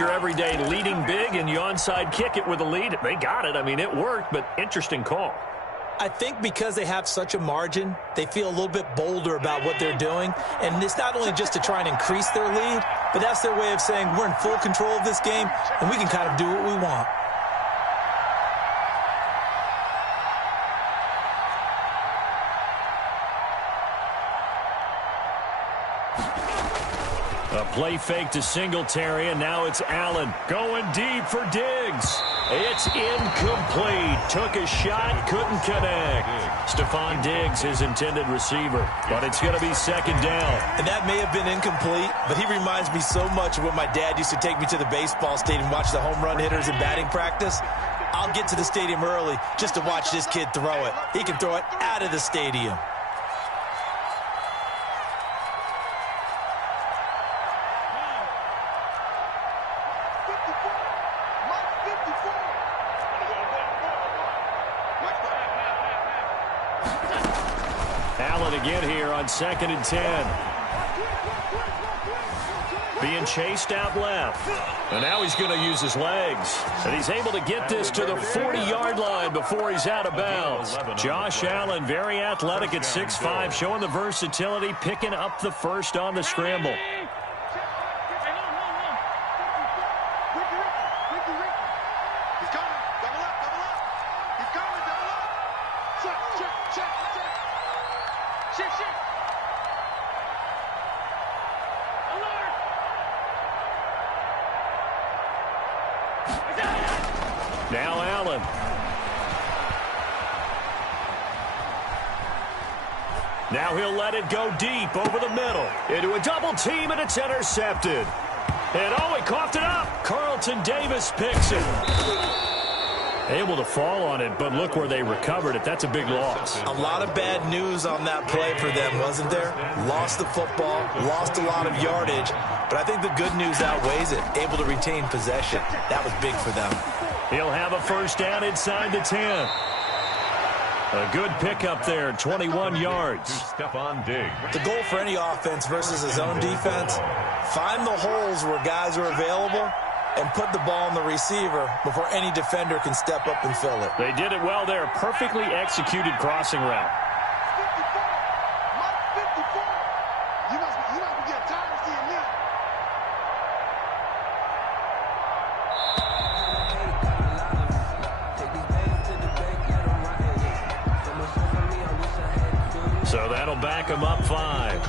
your everyday leading big, and you onside kick it with a lead. They got it. I mean, it worked, but interesting call. I think because they have such a margin, they feel a little bit bolder about what they're doing. And it's not only just to try and increase their lead, but that's their way of saying we're in full control of this game, and we can kind of do what we want. A play fake to Singletary, and now it's Allen going deep for Diggs. It's incomplete. Took a shot, couldn't connect. Stephon Diggs, his intended receiver, but it's going to be second down. And that may have been incomplete, but he reminds me so much of when my dad used to take me to the baseball stadium and watch the home run hitters in batting practice. I'll get to the stadium early just to watch this kid throw it. He can throw it out of the stadium. Allen again here on 2nd and 10. Being chased out left. And now he's going to use his legs. And he's able to get this to the 40-yard line before he's out of bounds. Josh Allen, very athletic at 6'5", showing the versatility, picking up the first on the scramble. Now Allen. Now he'll let it go deep over the middle. Into a double team, and it's intercepted. And he coughed it up. Carlton Davis picks it. Able to fall on it, but look where they recovered it. That's a big loss. A lot of bad news on that play for them, wasn't there? Lost the football, lost a lot of yardage, but I think the good news outweighs it. Able to retain possession. That was big for them. He'll have a first down inside the 10. A good pickup there, 21 yards. Stephon Diggs. The goal for any offense versus his own defense, find the holes where guys are available and put the ball on the receiver before any defender can step up and fill it. They did it well there. Perfectly executed crossing route. So that'll back him up 5.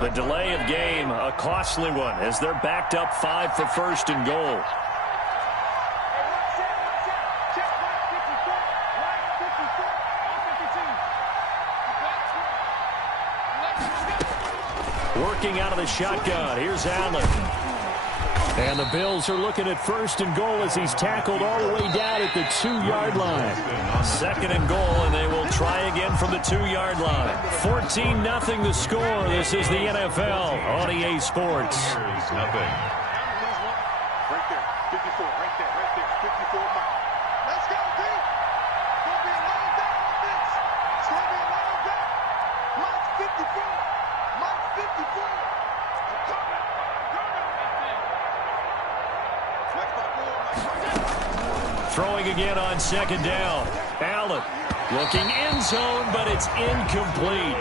The delay of game, a costly one, as they're backed up 5 for first and goal. Working out of the shotgun. Here's Allen. And the Bills are looking at first and goal as he's tackled all the way down at the 2-yard line. 2nd and goal, and they will try again from the 2-yard line. 14-0 the score. This is the NFL on EA Sports. Nothing. Right there, 54, right there, 54 mile. Let's go, team. It's going to be a long day on this. It's going to be a long day. Mike's 54. Mike's 54. I'm coming. Throwing again on 2nd down. Allen looking end zone, but it's incomplete.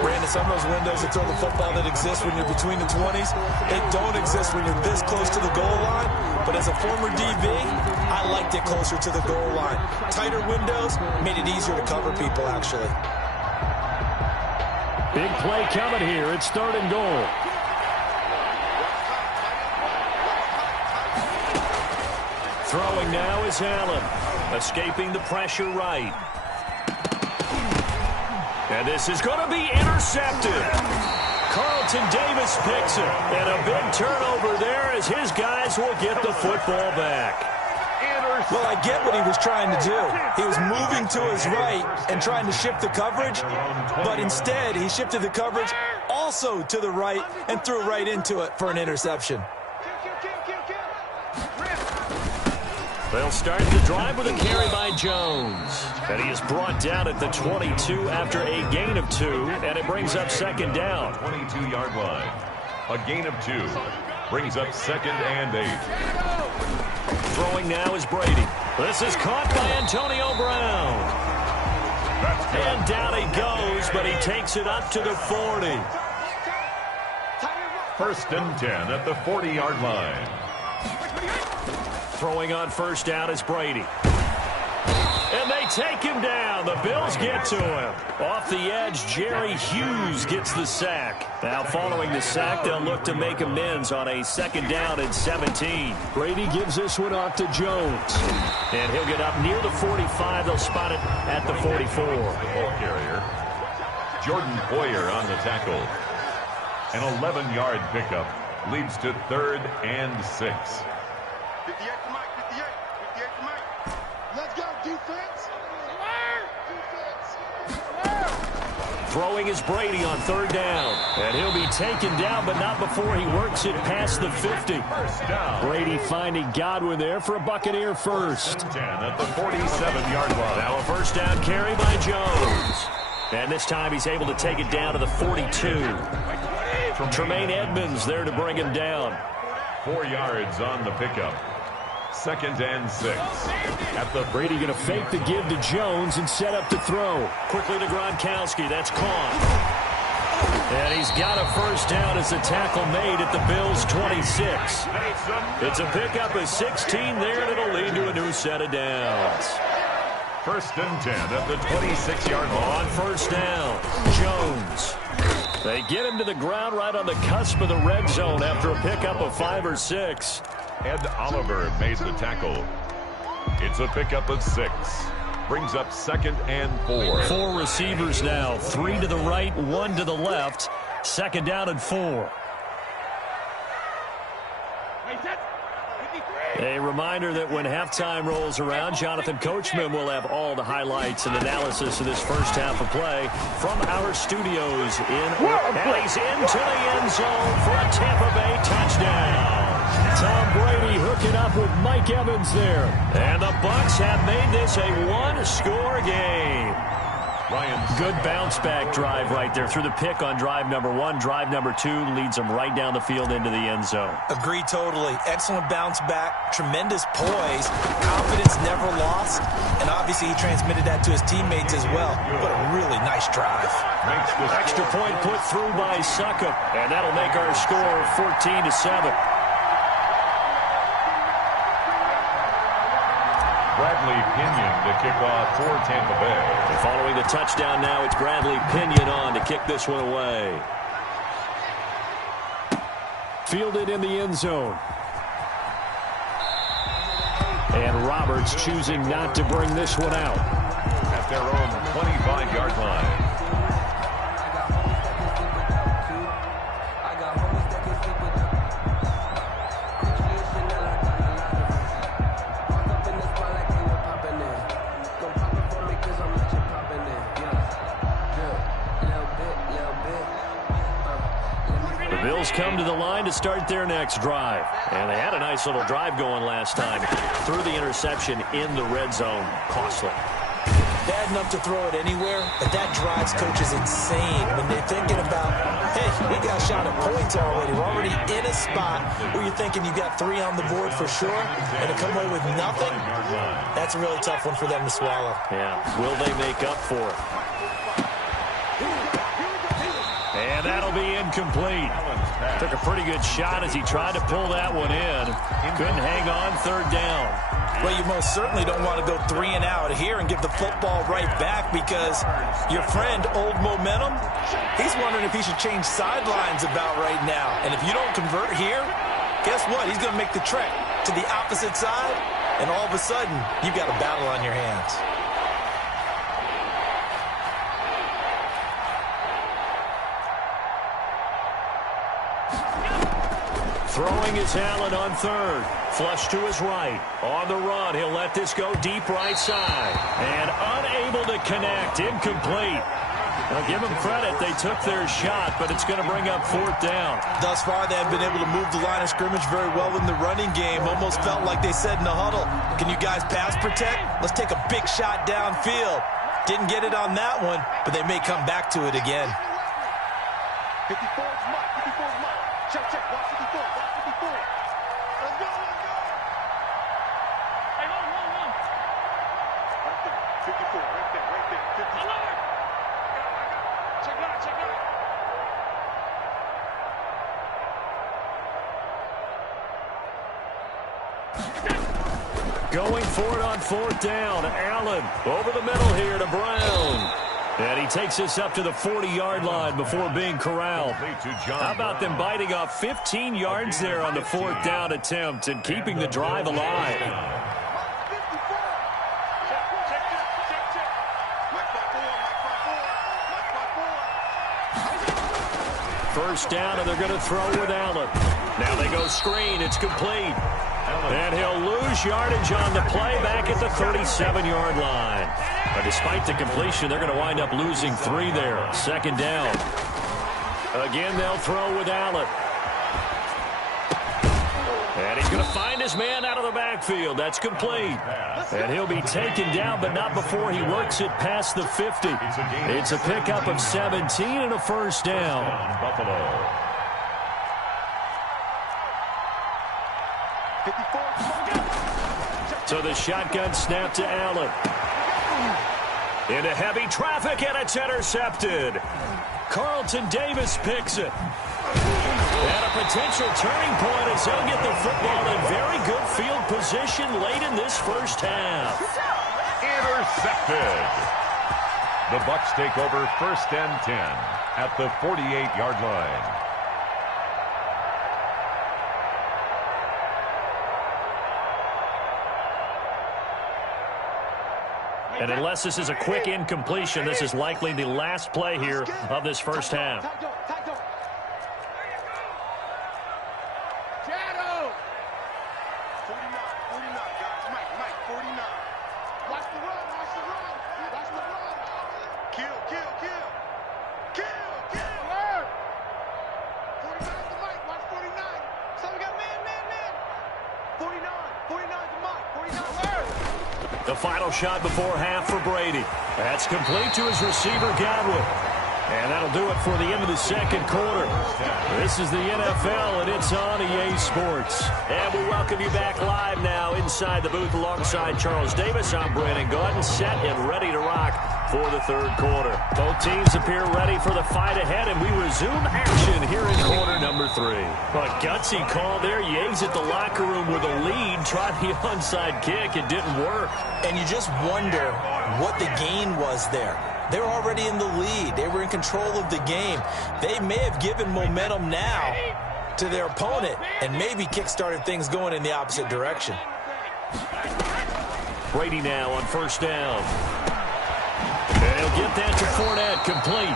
Brandon, some of those windows that throw the football that exist when you're between the 20s, they don't exist when you're this close to the goal line. But as a former DB, I liked it closer to the goal line. Tighter windows made it easier to cover people, actually. Big play coming here. It's 3rd and goal. Throwing now is Allen, escaping the pressure right. And this is going to be intercepted. Carlton Davis picks it, and a big turnover there as his guys will get the football back. Well, I get what he was trying to do. He was moving to his right and trying to shift the coverage, but instead he shifted the coverage also to the right and threw right into it for an interception. They'll start the drive with a carry by Jones. And he is brought down at the 22 after a gain of 2, and it brings up second down. 22-yard line. A gain of 2. Brings up 2nd and 8. Throwing now is Brady. This is caught by Antonio Brown. And down he goes, but he takes it up to the 40. 1st and 10 at the 40-yard line. Throwing on first down is Brady. And they take him down. The Bills get to him. Off the edge, Jerry Hughes gets the sack. Now following the sack, they'll look to make amends on a 2nd down and 17. Brady gives this one off to Jones. And he'll get up near the 45. They'll spot it at the 44. Ball carrier. Jordan Poyer on the tackle. An 11-yard pickup leads to 3rd and 6. 58 to Mike, 58 to Mike. Let's go, defense. Throwing is Brady on 3rd down. And he'll be taken down, but not before he works it past the 50. Brady finding Godwin there for a Buccaneer first. 10 at the 47-yard line. Now a first down carry by Jones. And this time he's able to take it down to the 42. Tremaine Edmonds there to bring him down. 4 yards on the pickup. 2nd and 6. At the Brady going to fake the give to Jones and set up to throw. Quickly to Gronkowski. That's caught. And he's got a first down as a tackle made at the Bills' 26. It's a pickup of 16 there, and it'll lead to a new set of downs. 1st and 10 at the 26-yard line. On first down, Jones. They get him to the ground right on the cusp of the red zone after a pickup of 5 or 6. Ed Oliver made the tackle. It's a pickup of 6. Brings up 2nd and 4. 4 receivers now. 3 to the right, 1 to the left. 2nd down and 4. A reminder that when halftime rolls around, Jonathan Coachman will have all the highlights and analysis of this first half of play from our studios in and he's into the end zone for a Tampa Bay touchdown. Tom Brady hooking up with Mike Evans there. And the Bucs have made this a one-score game. Good bounce-back drive right there through the pick on drive number 1. Drive number 2 leads them right down the field into the end zone. Agreed totally. Excellent bounce back. Tremendous poise. Confidence never lost. And obviously he transmitted that to his teammates as well. What a really nice drive. Extra point put through by Succop. And that'll make our score 14-7. Bradley Pinion to kick off for Tampa Bay. And following the touchdown now, it's Bradley Pinion on to kick this one away. Fielded in the end zone. And Roberts choosing not to bring this one out. At their own 25-yard line. Come to the line to start their next drive. And they had a nice little drive going last time. Threw the interception in the red zone. Costly. Bad enough to throw it anywhere, but that drives coaches insane when they're thinking about, hey, we got a shot at points already. We're already in a spot where you're thinking you got 3 on the board for sure, and to come away with nothing, that's a really tough one for them to swallow. Yeah, will they make up for it? And that'll be incomplete. Took a pretty good shot as he tried to pull that one in. Couldn't hang on 3rd down. Well, you most certainly don't want to go 3 and out here and give the football right back because your friend, Old Momentum, he's wondering if he should change sidelines about right now. And if you don't convert here, guess what? He's going to make the trek to the opposite side, and all of a sudden, you've got a battle on your hands. Throwing is Allen on 3rd. Flush to his right. On the run, he'll let this go deep right side. And unable to connect. Incomplete. Well, give them credit. They took their shot, but it's going to bring up 4th down. Thus far, they have been able to move the line of scrimmage very well in the running game. Almost felt like they said in the huddle, can you guys pass protect? Let's take a big shot downfield. Didn't get it on that one, but they may come back to it again. 54 is Mike. 54 is Mike. Check, check. Watch 54. Watch 54. Let's go, let's go. Hey, hold. Right there. 54. Right there. Right there. 54. Check out. Check out. Going for it on 4th down. Allen over the middle here to Brown. And he takes us up to the 40-yard line before being corralled. How about them biting off 15 yards there on the 4th down attempt and keeping the drive alive? First down, and they're going to throw with Allen. Now they go screen. It's complete. And he'll lose yardage on the play back at the 37-yard line. But despite the completion, they're going to wind up losing 3 there. 2nd down. Again, they'll throw with Allen. And he's going to find his man out of the backfield. That's complete. And he'll be taken down, but not before he works it past the 50. It's a pickup of 17 and a first down. Buffalo. So the shotgun snap to Allen. Into heavy traffic, and it's intercepted. Carlton Davis picks it. And a potential turning point as they'll get the football in very good field position late in this first half. Intercepted. The Bucs take over 1st and 10 at the 48-yard line. And unless this is a quick incompletion, this is likely the last play here of this first half. 49, guys. Mike, 49. Watch the run. 49 to Mike. Watch 49. So we got man. 49 to Mike. 49. The final shot before half for Brady. That's complete to his receiver, Godwin. And that'll do it for the end of the second quarter. This is the NFL, and it's on EA Sports. And we welcome you back live now inside the booth alongside Charles Davis. I'm Brandon Gordon, set and ready to rock for the third quarter. Both teams appear ready for the fight ahead, and we resume action here in quarter number 3. A gutsy call there. Yates at the locker room with a lead, tried the onside kick. It didn't work. And you just wonder what the gain was there. They're already in the lead. They were in control of the game. They may have given momentum now to their opponent and maybe kick-started things going in the opposite direction. Brady now on first down. And he'll get that to Fournette, complete.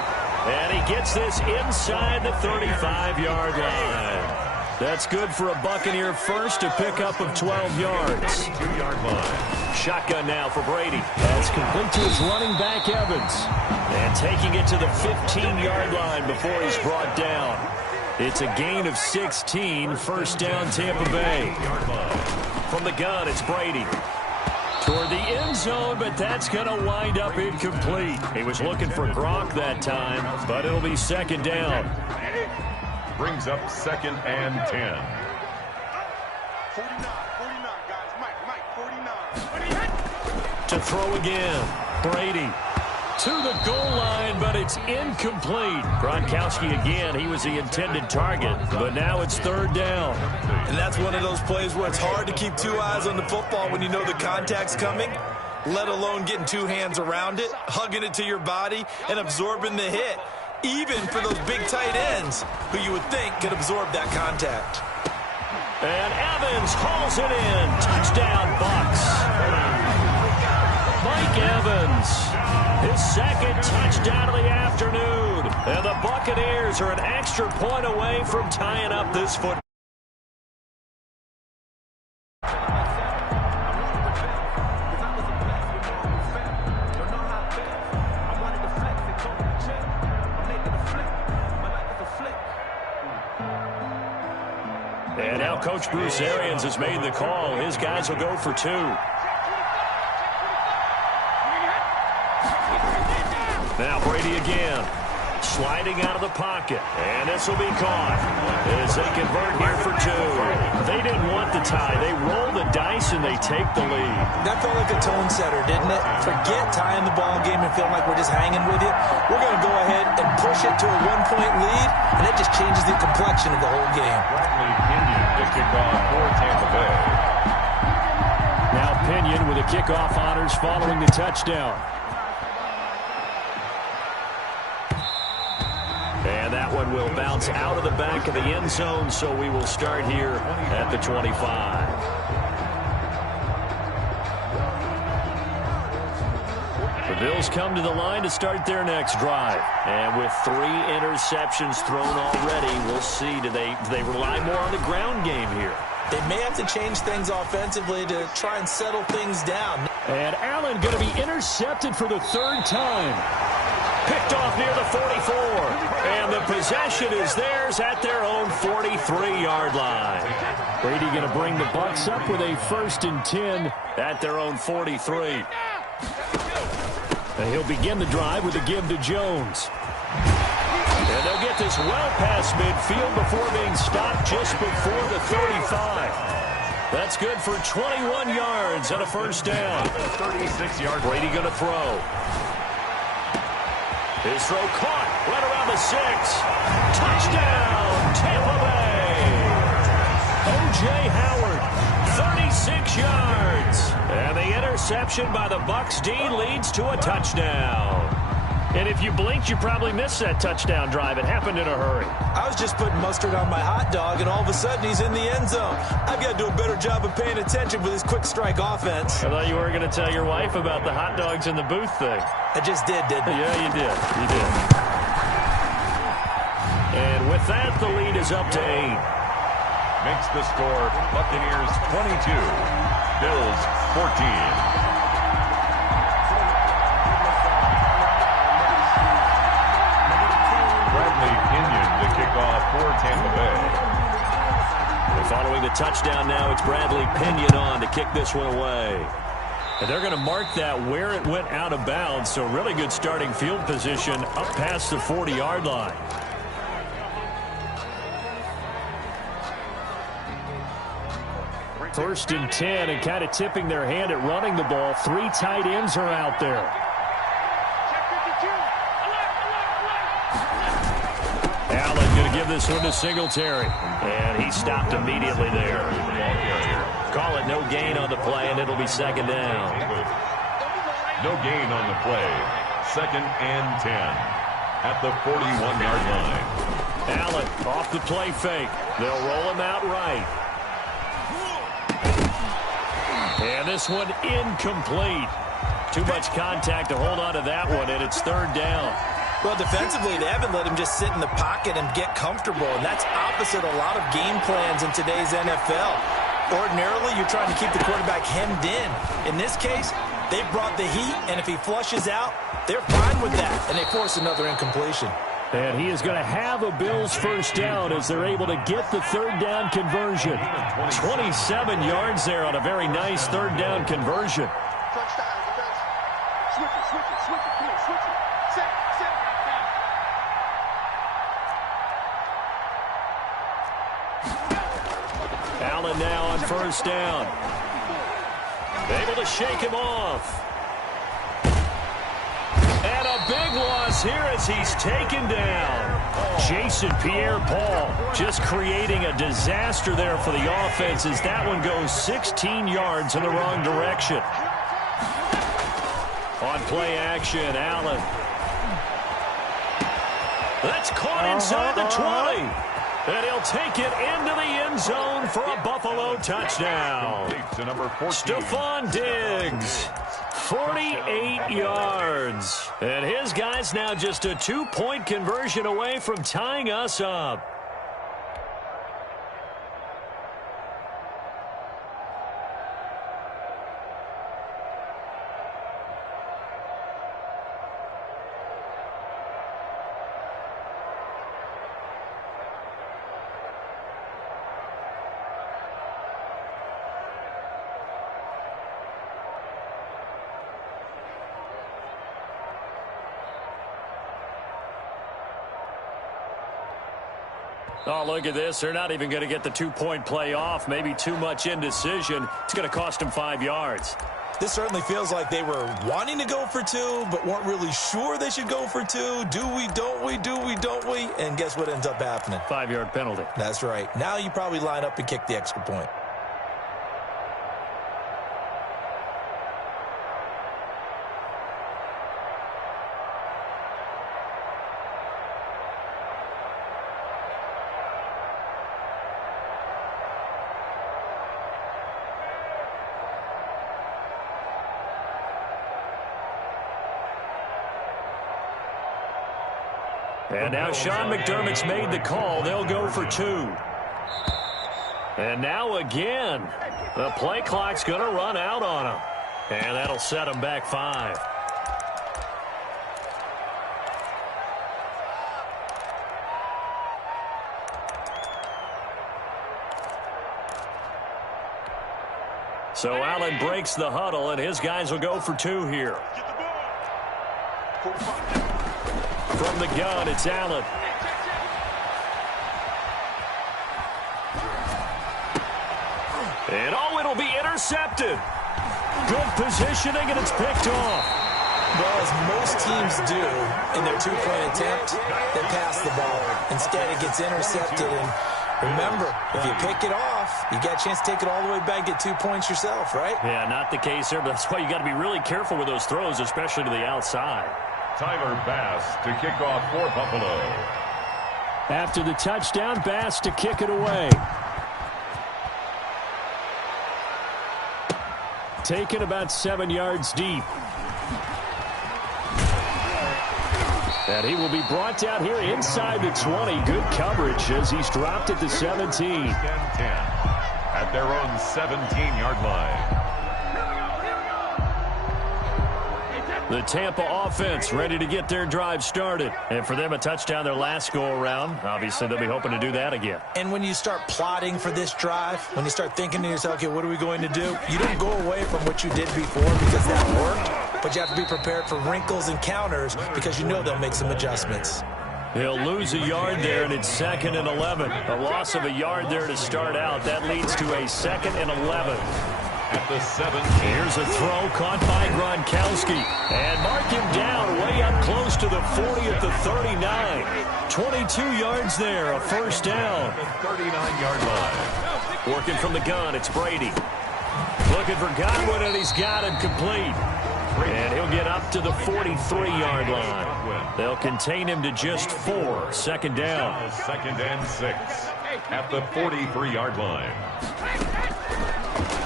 And he gets this inside the 35-yard line. That's good for a Buccaneer first, a pickup of 12 yards. 2-yard line. Shotgun now for Brady. That's complete to his running back, Evans. And taking it to the 15-yard line before he's brought down. It's a gain of 16, first down Tampa Bay. From the gun, it's Brady. Toward the end zone, but that's going to wind up incomplete. He was looking for Gronk that time, but it'll be second down. Brings up 2nd and 10. 49, guys. Mike, 49. To throw again. Brady to the goal line, but it's incomplete. Gronkowski again, he was the intended target, but now it's third down. And that's one of those plays where it's hard to keep two eyes on the football when you know the contact's coming, let alone getting two hands around it, hugging it to your body, and absorbing the hit. Even for those big tight ends who you would think could absorb that contact. And Evans hauls it in. Touchdown, Bucs. Mike Evans, his second touchdown of the afternoon. And the Buccaneers are an extra point away from tying up this football. Well, Coach Bruce Arians has made the call. His guys will go for 2. Now Brady again. Sliding out of the pocket. And this will be caught as they convert here for 2. They didn't want the tie. They roll the dice and they take the lead. That felt like a tone setter, didn't it? Forget tying the ball game and feeling like we're just hanging with you. We're going to go ahead and push it to a 1-point lead, and it just changes the complexion of the whole game. Bradley Pinion to kick off for Tampa Bay. Now Pinion with the kickoff honors following the touchdown. And that one will bounce out of the back of the end zone, so we will start here at the 25. The Bills come to the line to start their next drive. And with 3 interceptions thrown already, we'll see. Do they rely more on the ground game here? They may have to change things offensively to try and settle things down. And Allen going to be intercepted for the 3rd time. Picked off near the 44. And the possession is theirs at their own 43-yard line. Brady going to bring the Bucs up with a 1st and 10 at their own 43. And he'll begin the drive with a give to Jones. And they'll get this well past midfield before being stopped just before the 35. That's good for 21 yards and a 1st down. 36-yard. Brady going to throw. His throw caught right around the 6. Touchdown, Tampa Bay. O.J. Howard, 36 yards. And the interception by the Bucs D leads to a touchdown. And if you blinked, you probably missed that touchdown drive. It happened in a hurry. I was just putting mustard on my hot dog, and all of a sudden he's in the end zone. I've got to do a better job of paying attention with this quick strike offense. I thought you were going to tell your wife about the hot dogs in the booth thing. I just did, didn't I? Yeah, you did. You did. And with that, the lead is up to 8. Makes the score Buccaneers 22, Bills 14. To kick off for Tampa Bay. And following the touchdown now, it's Bradley Pinion on to kick this one away. And they're going to mark that where it went out of bounds, so really good starting field position up past the 40-yard line. First and 10, and kind of tipping their hand at running the ball. 3 tight ends are out there. Allen going to give this one to Singletary. And he stopped immediately there. Call it no gain on the play, and it'll be 2nd down. No gain on the play. 2nd and 10 at the 41-yard line. Allen off the play fake. They'll roll him out right. And this one incomplete. Too much contact to hold on to that one, and it's 3rd down. Well, defensively, they haven't let him just sit in the pocket and get comfortable, and that's opposite a lot of game plans in today's NFL. Ordinarily, you're trying to keep the quarterback hemmed in. In this case, they brought the heat, and if he flushes out, they're fine with that, and they force another incompletion. And he is going to have a Bills 1st down as they're able to get the 3rd down conversion. 27 yards there on a very nice 3rd down conversion. Switch it, switch it, switch it, come on, switch it. Set. Allen now on 1st down. Able to shake him off. And a big loss here as he's taken down. Jason Pierre-Paul just creating a disaster there for the offense as that one goes 16 yards in the wrong direction. On play action, Allen. That's caught inside the 20. And he'll take it into the end zone for a Buffalo touchdown. To number 14. Stephon Diggs, 48 yards. And his guy's now just a 2-point conversion away from tying us up. Oh, look at this. They're not even going to get the two-point play off. Maybe too much indecision. It's going to cost them 5 yards. This certainly feels like they were wanting to go for 2, but weren't really sure they should go for 2. Do we, don't we, do we, don't we? And guess what ends up happening? 5-yard penalty. That's right. Now you probably line up and kick the extra point. And now Sean McDermott's made the call. They'll go for 2. And now again, the play clock's going to run out on them. And that'll set them back 5. So Allen breaks the huddle, and his guys will go for 2 here. From the gun, it's Allen. And oh, it'll be intercepted. Good positioning, and it's picked off. Well, as most teams do in their two-point attempt, they pass the ball. Instead, it gets intercepted. And remember, if you pick it off, you got a chance to take it all the way back, get 2 points yourself, right? Yeah, not the case there, but that's why you got to be really careful with those throws, especially to the outside. Tyler Bass to kick off for Buffalo. After the touchdown, Bass to kick it away. Taken about 7 yards deep. And he will be brought down here inside the 20. Good coverage as he's dropped at the 17. 10 at their own 17-yard line. The Tampa offense ready to get their drive started. And for them, a touchdown their last go-around. Obviously, they'll be hoping to do that again. And when you start plotting for this drive, when you start thinking to yourself, okay, what are we going to do? You don't go away from what you did before because that worked, but you have to be prepared for wrinkles and counters because you know they'll make some adjustments. He'll lose a yard there, and it's 2nd and 11. A loss of a yard there to start out. That leads to a 2nd and 11. At the 17. Here's a throw caught by Gronkowski. And mark him down way up close to the 40 at the 39. 22 yards there, a first down. The 39-yard line. Working from the gun, it's Brady. Looking for Godwin, and he's got him complete. And he'll get up to the 43-yard line. They'll contain him to just 4. Second down. 2nd and 6 at the 43-yard line.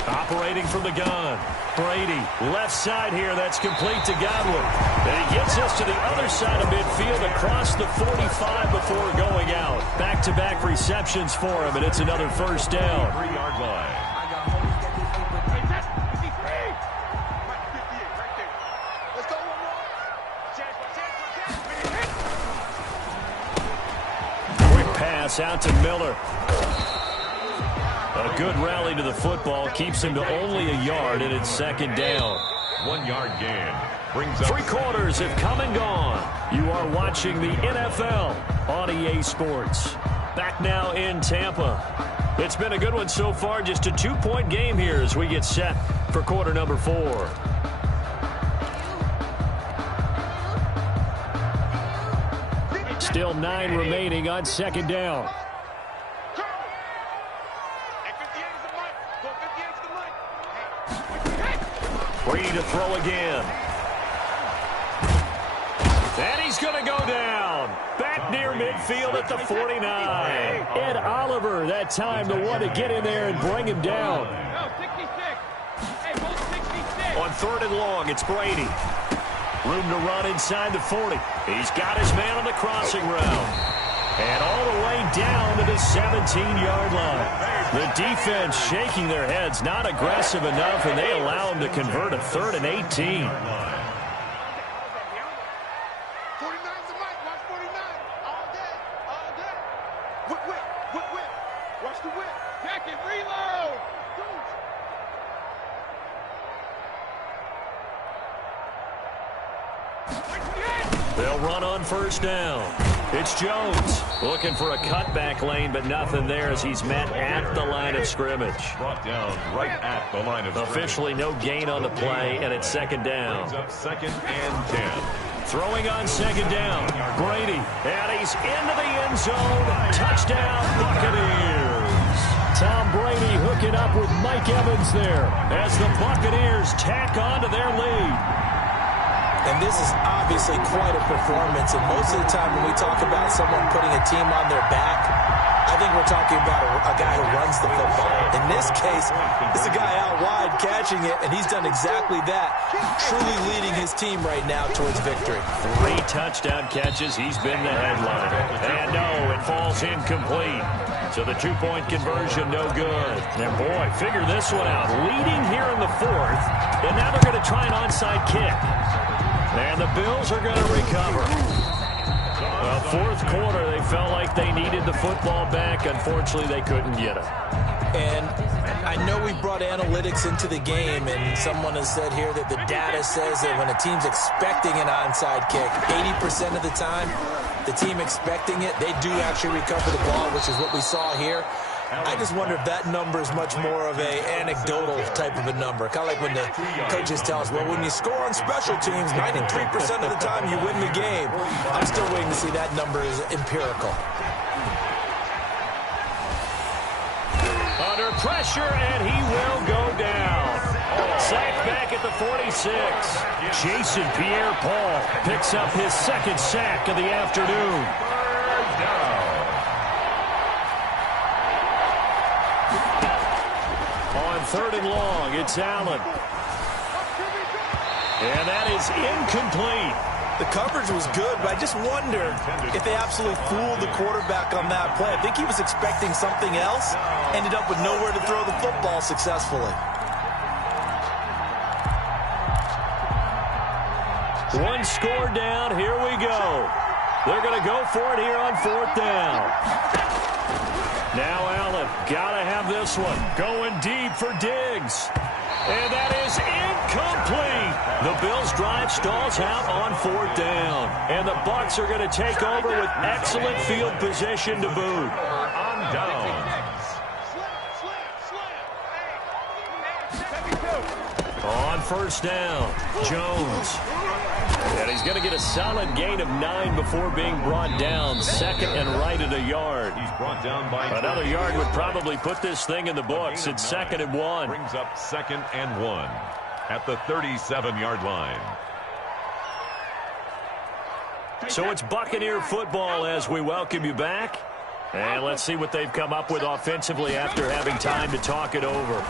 Operating from the gun. Brady, left side here. That's complete to Godwin. And he gets us to the other side of midfield across the 45 before going out. Back-to-back receptions for him, and it's another first down. 3-yard line. Quick pass out to Miller. A good rally to the football keeps him to only a yard, and it's second down. 1-yard gain brings up 3 quarters have come and gone. You are watching the NFL on EA Sports. Back now in Tampa. It's been a good one so far. Just a 2-point game here as we get set for quarter number 4. Still 9 remaining on second down. Brady to throw again. And he's going to go down. Back near midfield at the 49. Ed Oliver that time the one to get in there and bring him down. On 3rd and long, it's Brady. Room to run inside the 40. He's got his man on the crossing route. And all the way down to the 17-yard line. The defense shaking their heads, not aggressive enough, and they allow him to convert a 3rd and 18. 49's the mic. Watch 49. All day. All day. Whip. Watch the whip. Back and reload. They'll run on first down. It's Jones looking for a cutback lane, but nothing there as he's met at the line of scrimmage. Brought down right at the line of scrimmage. Officially no gain on the play, and it's second down. Brings up 2nd and 10. Throwing on second down, Brady, and he's into the end zone. Touchdown, Buccaneers. Tom Brady hooking up with Mike Evans there as the Buccaneers tack on to their lead. And this is obviously quite a performance. And most of the time when we talk about someone putting a team on their back, I think we're talking about a guy who runs the football. In this case, it's a guy out wide catching it, and he's done exactly that, truly leading his team right now towards victory. 3 touchdown catches. He's been the headline. And no, it falls incomplete. So the 2-point conversion, no good. And boy, figure this one out. Leading here in the 4th, and now they're going to try an onside kick. And the Bills are going to recover. Well, 4th quarter, they felt like they needed the football back. Unfortunately, they couldn't get it. And I know we brought analytics into the game, and someone has said here that the data says that when a team's expecting an onside kick, 80% of the time, the team expecting it, they do actually recover the ball, which is what we saw here. I just wonder if that number is much more of a anecdotal type of a number. Kind of like when the coaches tell us, well, when you score on special teams, 93% of the time you win the game. I'm still waiting to see that number is empirical. Under pressure, and he will go down. Sacked back at the 46. Jason Pierre-Paul picks up his 2nd sack of the afternoon. On 3rd and long, it's Allen. And that is incomplete. The coverage was good, but I just wonder if they absolutely fooled the quarterback on that play. I think he was expecting something else, ended up with nowhere to throw the football successfully. 1 score down, here we go. They're going to go for it here on 4th down. Now Allen, got to have this one. Going deep for Diggs. And that is incomplete. The Bills' drive stalls out on 4th down. And the Bucs are going to take over with excellent field position to boot. On down. On 1st down, Jones. And he's going to get a solid gain of 9 before being brought down. 2nd and right at a yard. He's brought down by another yard would probably put this thing in the books. It's 2nd and 1. Brings up 2nd and 1 at the 37-yard line. So it's Buccaneer football as we welcome you back. And let's see what they've come up with offensively after having time to talk it over.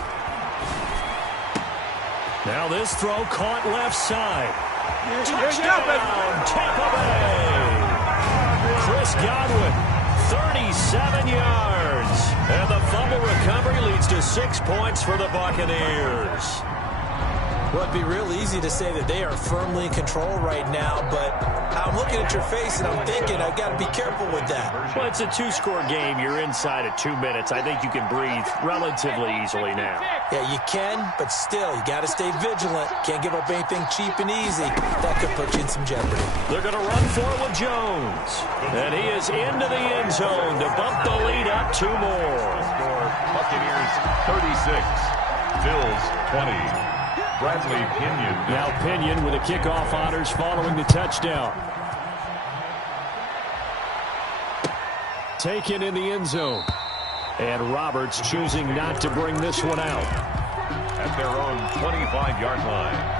Now this throw caught left side. Touchdown, Tampa Bay. Chris Godwin, 37 yards. And the fumble recovery leads to 6 points for the Buccaneers. Well, it'd be real easy to say that they are firmly in control right now, but I'm looking at your face and I'm thinking I've got to be careful with that. Well, it's a 2-score game. You're inside of 2 minutes. I think you can breathe relatively easily now. Yeah, you can, but still, you got to stay vigilant. Can't give up anything cheap and easy. That could put you in some jeopardy. They're going to run for it with Jones. And he is into the end zone to bump the lead up 2 more. Buccaneers 36, Bills 20. Bradley Pinion. Now Pinion with the kickoff honors following the touchdown. Taken in the end zone. And Roberts choosing not to bring this one out. At their own 25-yard line.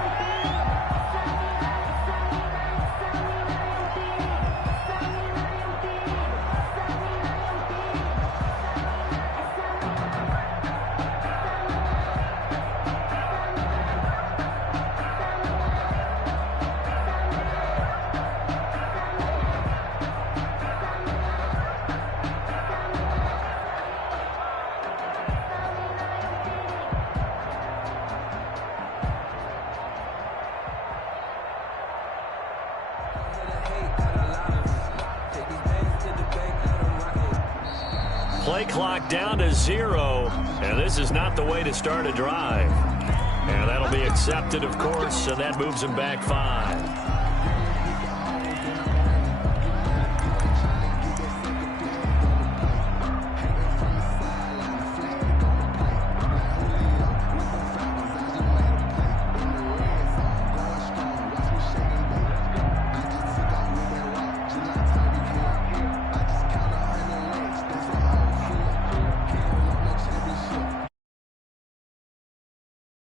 Play clock down to 0, and this is not the way to start a drive. And that'll be accepted, of course, and that moves him back 5.